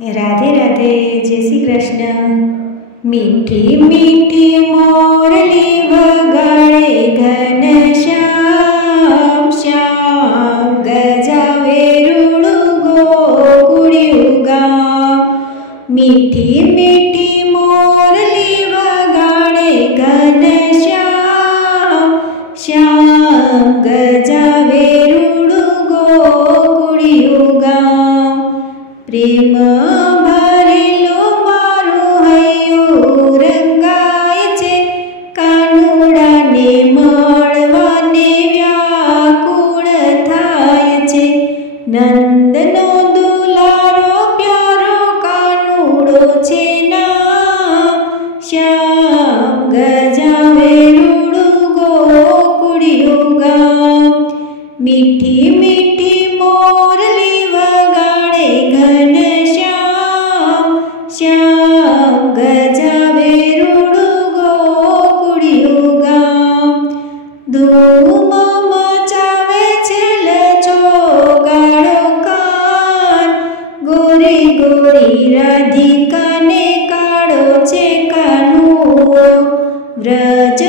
राधे राधे, जय श्री कृष्ण। मीठी मीठी मोरली वगाड़े घनश्याम श्याम, गजावे रूड़ू गोकुड़ियु गाम। मीठी मीठी मोरली वगाड़े घनश्याम श्याम, गजावे रूड़ू गोकुड़ियु गाम। प्रेम भरेलो मारो हૈયું રંગાય છે, કાનુડાને મળવાને વ્યાકુળ થાય છે। નંદનો દુલારો પ્યારો કાનુડો છે નામ, શ્યામ ગજાવે રૂડું ગોકુળિયું ગામ। મીઠી મીઠી મોરલી વગાડે ઘનશ્યામ શ્યામ, ગજાવે રૂડું ગોકુળિયું ગામ। ધૂમ મચાવે છે લચોગાળો કાન, ગોરી ગોરી રાધિકાને કાળો છે કાનુડો। વ્રજ